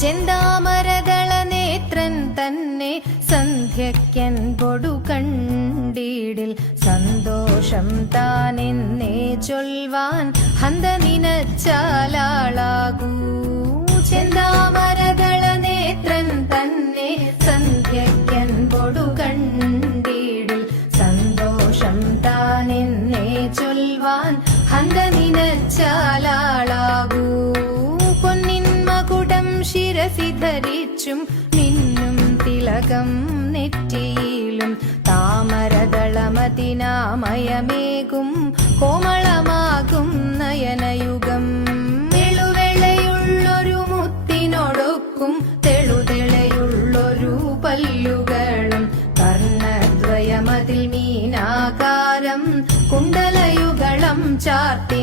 ചെന്താമരദള നേത്രൻ തന്നെ സന്ധ്യയ്ക്കൻപൊടു കണ്ടീടിൽ സന്തോഷം താനെന്നേ ചൊൽവാൻ ഹന്ത നിനച്ചാലാളാകൂ. ചെന്താമരദള നേത്രൻ തന്നെ സന്ധ്യയ്ക്കൻപൊടു കണ്ടീടിൽ സന്തോഷം താനെന്നേ ചൊൽവാൻ ഹന്ത നിനച്ചാലാളാകൂ. പൊന്നിൻ മകുടം ശിരസി ധരിച്ചും മിന്നും തിലകം നെറ്റിയിലും താമരദളമതിനാമയമേകും കോമളമാകും നയനയുഗം. വെളുവെളയുള്ളൊരു മുത്തിനൊടുക്കും തെളുതെളയുള്ളൊരു പല്ലുകളും കർണദ്വയമതിൽ മീനാകാരം കുണ്ടലയുഗളം ചാർത്തി